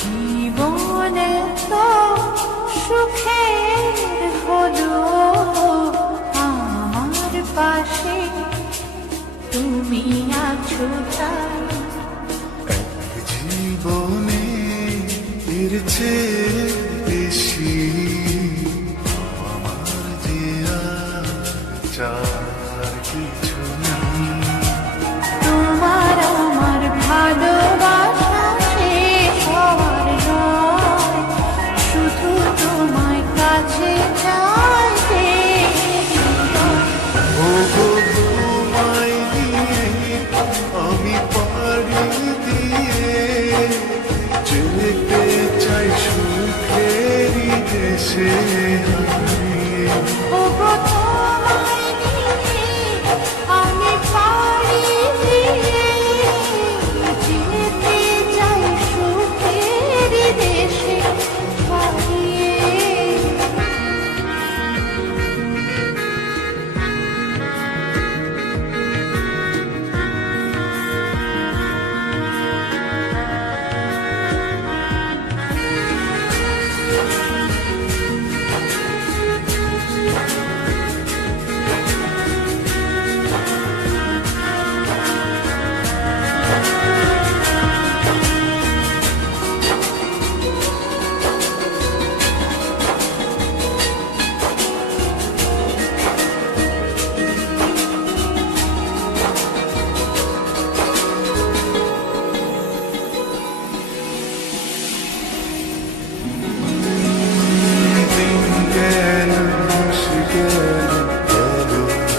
জীবনে তো সুখের হলো আমার পাশে তুমি আছো তাই। জীবনে এর চেয়ে বেশি আমার যে আর চার কিছু নেই। তোমার আমার ভালোবাসা শেষ হওয়ার নয়, শুধু তোমায় কাছে চাইতে। ওগো তোমায় দিয়ে আমি পাড়ি দিয়ে যেতে চাই সুখেরই দেশে হারিয়ে। ওগো তোমায় নিয়ে আমি পাড়ি দিয়ে যেতে চাই সুখের দেশে হারিয়ে।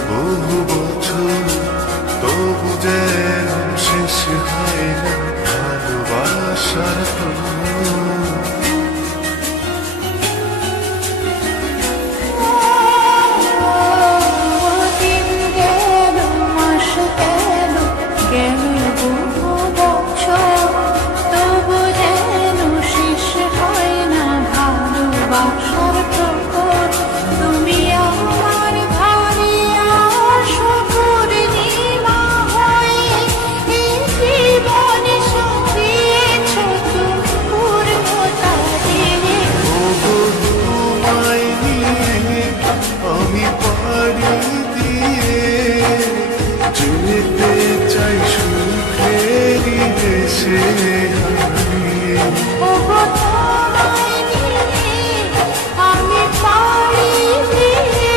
বহু বছর তবু যেন শেষ হয় না ভালোবাসার দিন গেল, মাস গেল, গেল বহু বছর, তবু যেন শেষ হয় না ভালোবাসার প্রহর। তুমি আমার ঘরে আসো পূর্ণিমা হয়ে, এই জীবনে সাজিয়েছ তুমি পূর্ণতা দিয়ে। ওগো তোমায় নিয়ে আমি পাড়ি দিয়ে যেতে চাই সুখেরই দেশে হারিয়ে। ওগো তোমায় নিয়ে আমি পাড়ি দিয়ে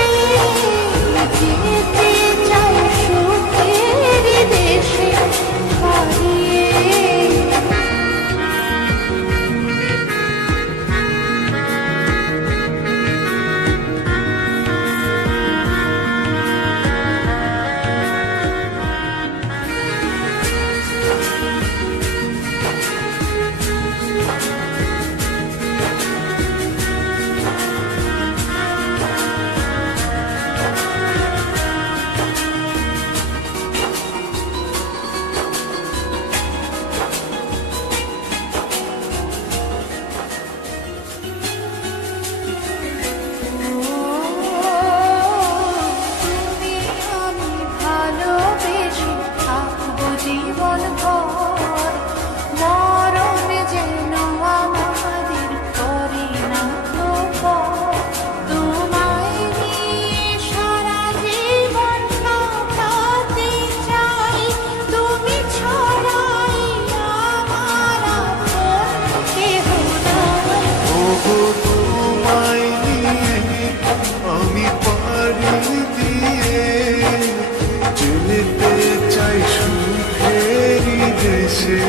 যেতে চাই সুখের দেশে হারিয়ে। তুমি আমি ভালোবেসে থাকবো জীবন ভর, মরণ যেন আমাদের করে না তো পর। তোমায় নিয়ে সারা জীবন কাটাতে চাই, তুমি ছড়াই আমার আপন কেহ নাই। ওগো তোমায় নিয়ে আমি পাড়ি দিয়ে যেতে চাই সুখেরই দেশে